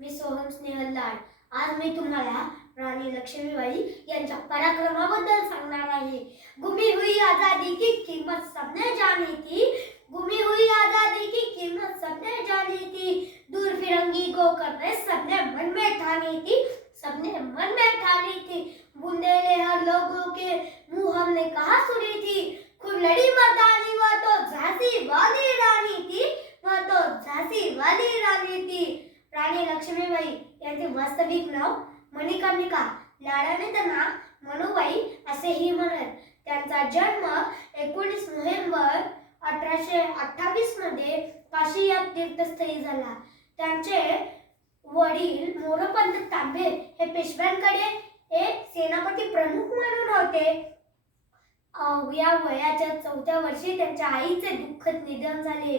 मी सोहम स्नेहल लाड. आज मी तुम्हाला राणी लक्ष्मीबाई यांच्या पराक्रमाबद्दल सांगणार आहे. गुमी हुई आज़ादी की किंमत सबने जानी थी. गुमी हुई आज़ादी की कीमत सबने जानी थी. दूर फिरंगी को करने सबने मन में ठानी थी. सबने मन में ठानी थी. बुंदेलहर राणी लक्ष्मीबाई यांचे वास्तविक नाव मणिकर्णिका लाडाने त्यांना मनुबाई असेही म्हणत त्यांचा जन्म एकोणीस नोव्हेंबर अठराशे अठ्ठावीसमध्ये काशी या तीर्थस्थळी झाला. त्यांचे वडील मोरोपंत तांबे हे पेशव्यांकडे एक सेनापती प्रमुख म्हणून होते. या वयाच्या चौथ्या वर्षी त्यांच्या आईचे दुःखद निधन झाले.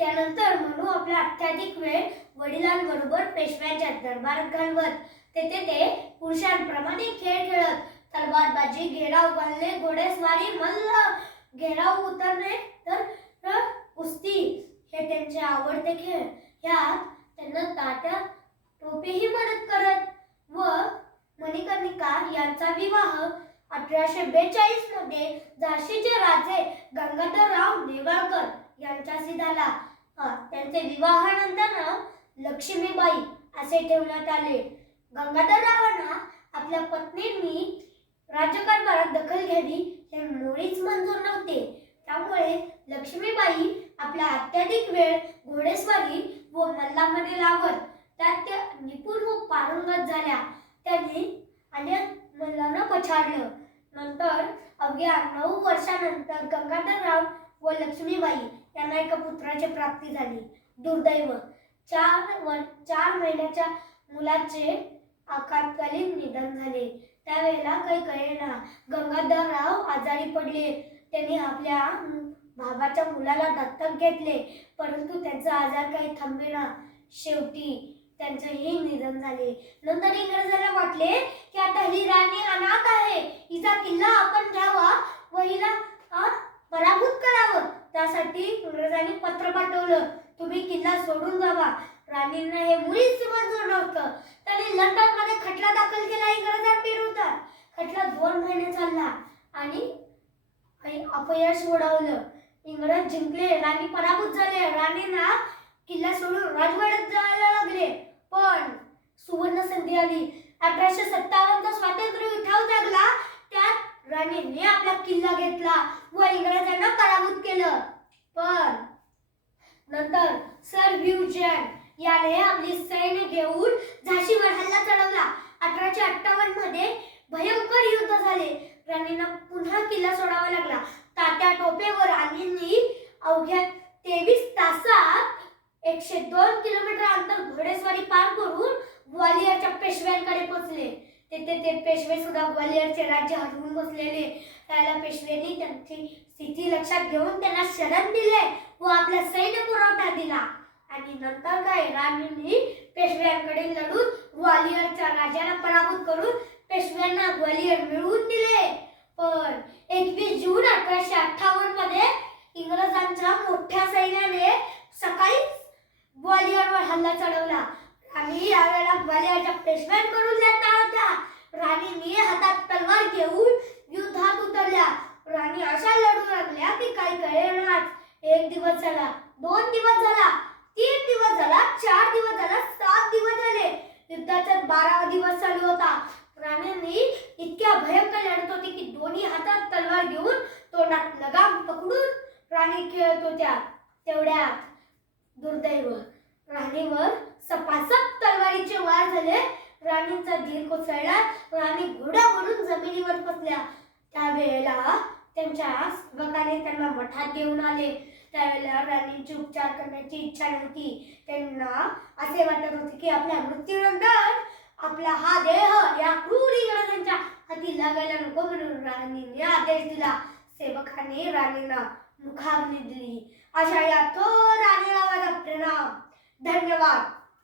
त्यानंतर मनू आपला अत्याधिक वेळ वडिलांबरोबर पेशव्यांच्या दरबारात घालवत. तेथे ते पुरुषांप्रमाणे खेळ खेळत. तलवारबाजी घेराव घालणे घोडेस्वारी मल्ल घेराव उतरणे तर तर कुस्ती हे त्यांचे आवडते खेळ. ह्यात त्यांना तात्या टोपीही मदत करत व मणिकर्णिका यांचा विवाह अठराशे बेचाळीसमध्ये झाशीचे राजे गंगाधरराव नेवाळकर यांच्याशी झाला. हा त्यांचे विवाहानंतर नाव लक्ष्मीबाई असे ठेवण्यात आले. गंगाधररावांना आपल्या पत्नींनी राज्यकारभारात दखल घ्यावी हे मुळीच मंजूर नव्हते. त्यामुळे लक्ष्मीबाई आपला अत्याधिक वेळ घोडेस्वारी व मल्लामध्ये लावत त्यात त्या निपुण व पारंगत झाल्या. त्यांनी अनेक मल्लांना पछाडलं. नंतर अवघ्या नऊ वर्षानंतर गंगाधरराव व लक्ष्मीबाई त्यांना एका पुत्राची प्राप्ती झाली. दुर्दैव. चार व चार महिन्याच्या मुलाचे आकातकालीन निधन झाले. त्यावेळेला काही कळेना गंगाधरराव आजारी पडले. त्यांनी आपल्या भावाच्या मुलाला दत्तक घेतले. परंतु त्यांचा आजार काही थांबेना शेवटी त्यांचेही निधन झाले. नंतर इंग्रजांना वाटले की आता ही राणी अनाथ आहे. हिचा किल्ला आपण घ्यावा व हिला आ, पराभूत करावं करण्यासाठी इंग्रजांनी पत्र पाठवलं. तुम्ही किल्ला सोडून जावा. राणींना हे मुळीच मंजूर नव्हतं. त्यांनी लंडनमध्ये खटला दाखल केला इंग्रजांविरोधात खटला दोन महिने चालला आणि आणि अपयश ओढवलं. इंग्रज जिंकले राणी पराभूत झाले. राणींना किल्ला सोडून राजवाड्यात जायला लागले. पण सुवर्ण संधी आली. अठराशे सत्तावन्न स्वातंत्र्य उठाव लागला त्यात राणीने आपला किल्ला घेतला व इंग्रजांना पराभूत केलं. पण नंतर सर व्ह्यूजन याने आपली सैन्य घेऊन झाशीवर हल्ला चढवला. अठराशे अठ्ठावन्नमध्ये भयंकर युद्ध झाले. राणींना पुन्हा किल्ला सोडावा लागला. तात्या टोपेवर राणींनी अवघ्या तेवीस तासात एकशे दोन किलोमीटर अंतर घोडेस्वारी पार करून तेथे ते पेशवे सुद्धा ग्वालियरचे राज्य हरवून बसलेले. त्याला पेशव्यांनी त्यांची स्थिती लक्षात घेऊन त्यांना शरण दिले व आपला सैन्य पुरवठा दिला. आणि नंतर काय? राणींनी पेशव्यांकडे लढून ग्वालियरच्या राजाला पराभूत करून पेशव्यांना ग्वालियर मिळवून दिले. पण एकवीस जून अठराशे अठ्ठावन्नमध्ये इंग्रजांच्या मोठ्या सैन्याने सकाळी ग्वालियरवर हल्ला चढवला. आम्ही यावेळेला ग्वालियरच्या पेशव्यांकडून लढणार होत्या. राणीने हातात तलवार घेऊन युद्धात उतरल्या. राणी अशा लढू लागल्या की काही कळेनाच. एक दिवस झाला दोन दिवस झाला तीन दिवस झाला चार दिवस झाला सात दिवस झाले. युद्धाचा बारावा दिवस चालू होता. राणींनी इतक्या भयंकर लढत होती की दोन्ही हातात तलवार घेऊन तोंडात लगाम पकडून राणी खेळत होत्या. तेवढ्यात दुर्दैव राणीवर सपासप तलवारीचे वार झाले. राणींचा धीर कोसळला. राणी घोड्यावरून जमिनीवर पसल्या त्यावेळेला त्यांच्या सेवकाने त्यांना मठात घेऊन आले. त्यावेळेला राणींची उपचार करण्याची इच्छा नव्हती. त्यांना असे वाटत होते की आपल्या मृत्यूनंतर आपला हा देह या क्रूर इंग्रजांच्या हाती लागायला नको म्हणून राणीने आदेश दिला. सेवकाने राणींना मुखाग्नी दिली. अशा या थोर राणीला माझा प्रणाम. धन्यवाद.